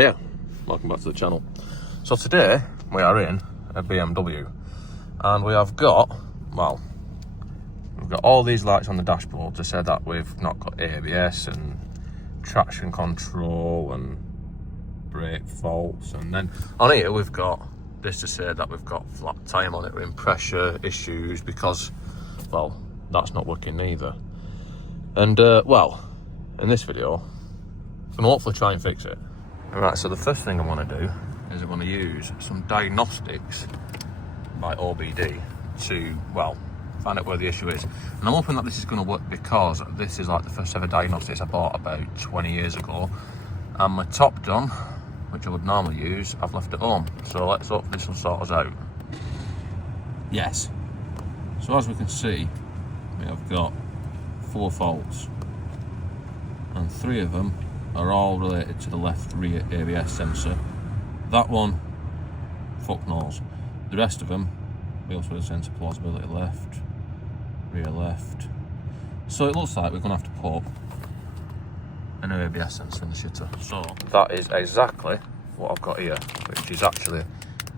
Hiya, welcome back to the channel. So today we are in a BMW and we have got, well, we've got all these lights on the dashboard to say that we've not got ABS and traction control and brake faults, and then on here we've got this to say that we've got flat tyre monitoring, pressure issues, because, well, that's not working neither. And well, in this video I'm going to hopefully try and fix it. Alright, so the first thing I want to do is I want to use some diagnostics by OBD to, well, find out where the issue is. And I'm hoping that this is going to work because this is like the first ever diagnostics I bought about 20 years ago. And my top done, which I would normally use, I've left at home. So let's hope this will sort us out. Yes. So as we can see, we have got 4 faults. And 3 of them are all related to the left rear ABS sensor. That one, fuck knows. The rest of them, we also have sensor plausibility left, rear left. So it looks like we're going to have to put an ABS sensor in the shitter. So that is exactly what I've got here, which is actually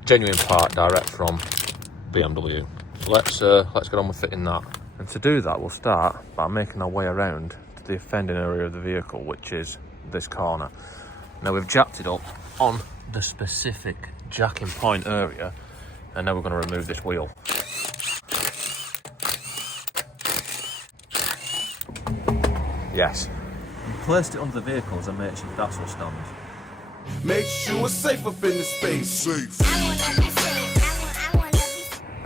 genuine part direct from BMW. So let's get on with fitting that. And to do that, we'll start by making our way around to the offending area of the vehicle, which is this corner. Now we've jacked it up on the specific jacking point area, and now we're going to remove this wheel. Yes. We placed it under the vehicle as a makeshift axle stand. Make sure it's safe up in the space. Safe.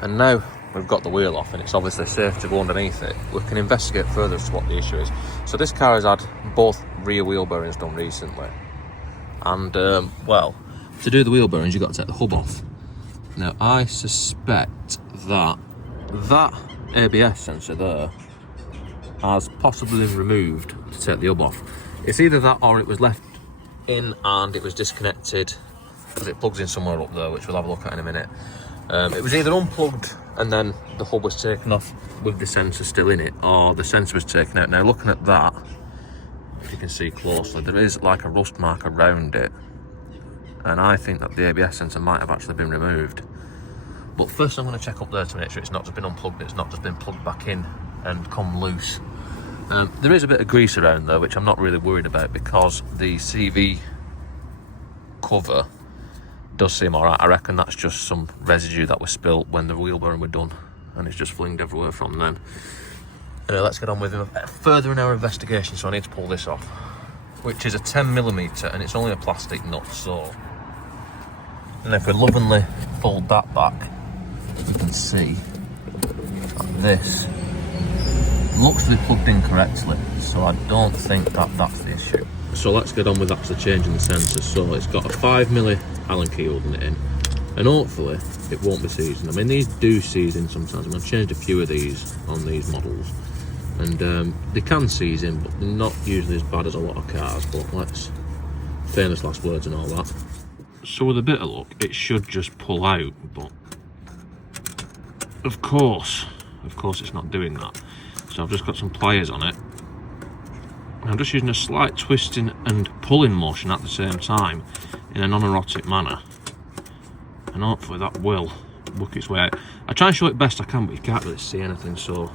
And now we've got the wheel off and it's obviously safe to go underneath it, we can investigate further as to what the issue is. So this car has had both rear wheel bearings done recently. And, well, to do the wheel bearings, you've got to take the hub off. Now, I suspect that that ABS sensor there has possibly been removed to take the hub off. It's either that or it was left in and it was disconnected because it plugs in somewhere up there, which we'll have a look at in a minute. It was either unplugged and then the hub was taken off with the sensor still in it, or the sensor was taken out. Now looking at that, if you can see closely, there is like a rust mark around it, and I think that the ABS sensor might have actually been removed. But first I'm going to check up there to make sure it's not just been unplugged, it's not just been plugged back in and come loose. There is a bit of grease around there, which I'm not really worried about because the CV cover does seem alright. I reckon that's just some residue that was spilt when the wheel bearing were done, and it's just flinged everywhere from then. Anyway, let's get on with further in our investigation. So I need to pull this off, which is a 10mm, and it's only a plastic nut. So, and if we lovingly fold that back, we can see that this looks to be plugged in correctly. So I don't think that that's the issue. So let's get on with actually changing the sensor. So it's got a 5mm Allen key holding it in, and hopefully it won't be seasoned. I mean, these do season sometimes. I've changed a few of these on these models, and they can season, but they're not usually as bad as a lot of cars. But let's, famous last words and all that. So with a bit of luck, it should just pull out, but of course it's not doing that. So I've just got some pliers on it. I'm just using a slight twisting and pulling motion at the same time in a non-erotic manner, and hopefully that will work its way out. I try and show it best I can, but you can't really see anything, so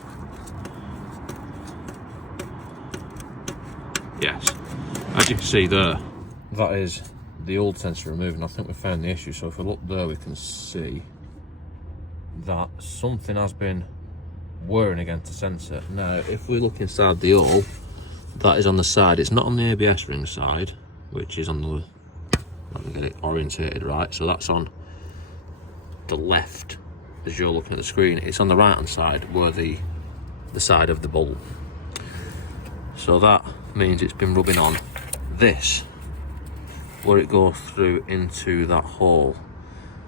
yes, as you can see there, that is the old sensor removed, and I think we found the issue. So if we look there, we can see that something has been whirring against the sensor. Now if we look inside the hole, that is on the side. It's not on the ABS ring side, which is on the, let me get it orientated right, so that's on the left as you're looking at the screen. It's on the right hand side where the side of the bulb. So that means it's been rubbing on this where it goes through into that hole.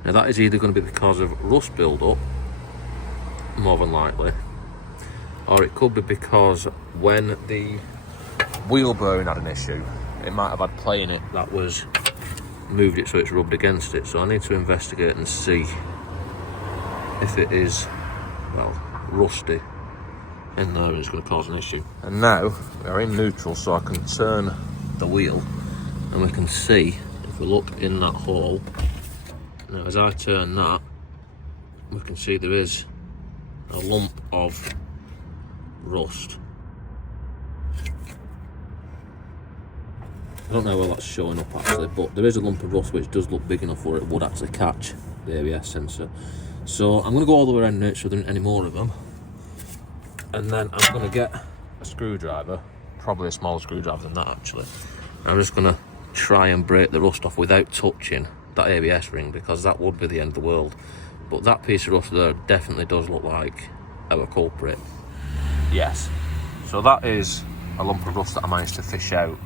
Now that is either going to be because of rust build up, more than likely, or it could be because when the wheel bearing had an issue, it might have had play in it that was moved it so it's rubbed against it. So I need to investigate and see if it is, well, rusty in there and it's going to cause an issue. And now we're in neutral, so I can turn the wheel and we can see, if we look in that hole, now as I turn that, we can see there is a lump of rust. I don't know where that's showing up actually, but there is a lump of rust which does look big enough where it would actually catch the ABS sensor. So I'm going to go all the way around and make sure there aren't any more of them. And then I'm going to get a screwdriver, probably a smaller screwdriver than that actually. I'm just going to try and break the rust off without touching that ABS ring, because that would be the end of the world. But that piece of rust there definitely does look like our culprit. Yes. So that is a lump of rust that I managed to fish out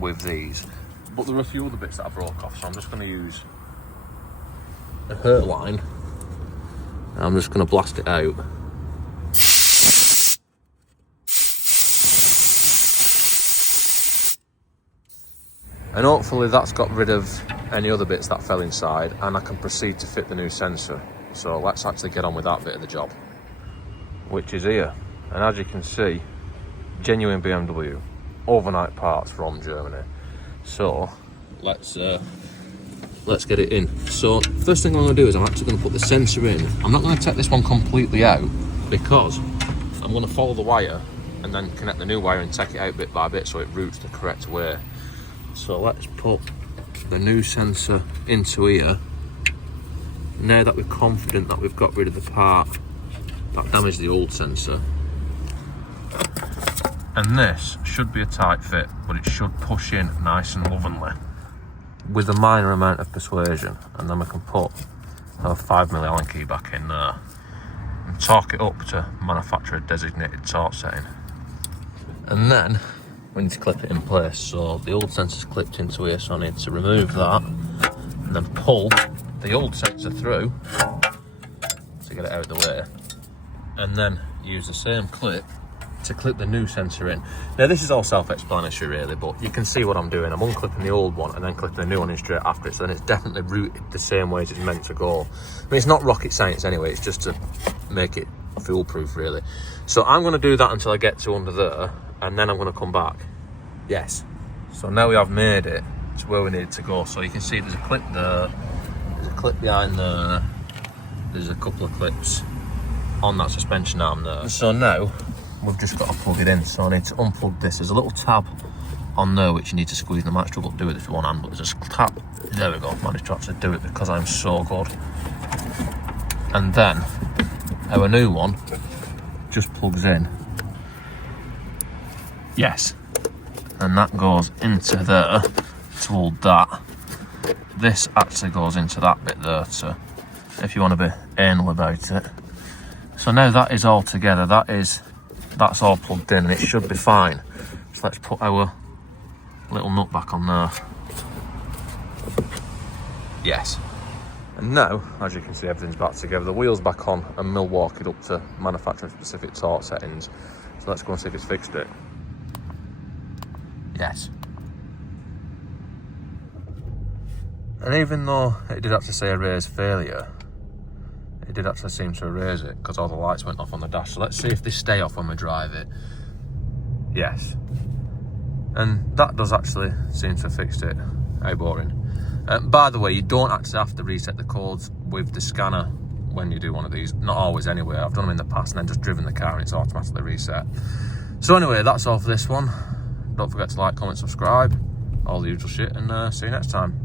with these. But there are a few other bits that I broke off, so I'm just going to use a hurt line. I'm just going to blast it out. And hopefully that's got rid of any other bits that fell inside, and I can proceed to fit the new sensor. So let's actually get on with that bit of the job, which is here. And as you can see, genuine BMW, overnight parts from Germany. So let's get it in. So first thing I'm going to do is I'm actually going to put the sensor in. I'm not going to take this one completely out, because I'm going to follow the wire and then connect the new wire and take it out bit by bit so it routes the correct way. So let's put the new sensor into here. Now that we're confident that we've got rid of the part that damaged the old sensor. And this should be a tight fit, but it should push in nice and lovingly with a minor amount of persuasion. And then we can put our 5mm Allen key back in there and torque it up to manufacturer designated torque setting. And then we need to clip it in place. So the old sensor's clipped into here, so I need to remove that and then pull the old sensor through to get it out of the way, and then use the same clip to clip the new sensor in. Now this is all self-explanatory really, but you can see what I'm doing. I'm unclipping the old one and then clipping the new one in straight after it, so then it's definitely routed the same way as it's meant to go. I mean, it's not rocket science anyway, it's just to make it foolproof really. So I'm going to do that until I get to under there, and then I'm going to come back. Yes. So now we have made it to where we need to go. So you can see there's a clip there, there's a clip behind there, there's a couple of clips on that suspension arm there. So now we've just got to plug it in. So I need to unplug this. There's a little tab on there which you need to squeeze. I might struggle to do it with one hand, but there's a tab. There we go. I managed to actually do it because I'm so good. And then our new one just plugs in. Yes. And that goes into there to hold that. This actually goes into that bit there, so if you want to be anal about it. So now that is all together, that's all plugged in and it should be fine. So let's put our little nut back on there. Yes. And now, as you can see, everything's back together. The wheel's back on and we'll walk it up to manufacturer specific torque settings. So let's go and see if it's fixed it. Yes. And even though it did actually say erase failure, it did actually seem to erase it because all the lights went off on the dash. So let's see if they stay off when we drive it. Yes. And that does actually seem to have fixed it. How boring. By the way, you don't actually have to reset the codes with the scanner when you do one of these. Not always anyway. I've done them in the past and then just driven the car and it's automatically reset. So anyway, that's all for this one. Don't forget to like, comment, subscribe, all the usual shit, and see you next time.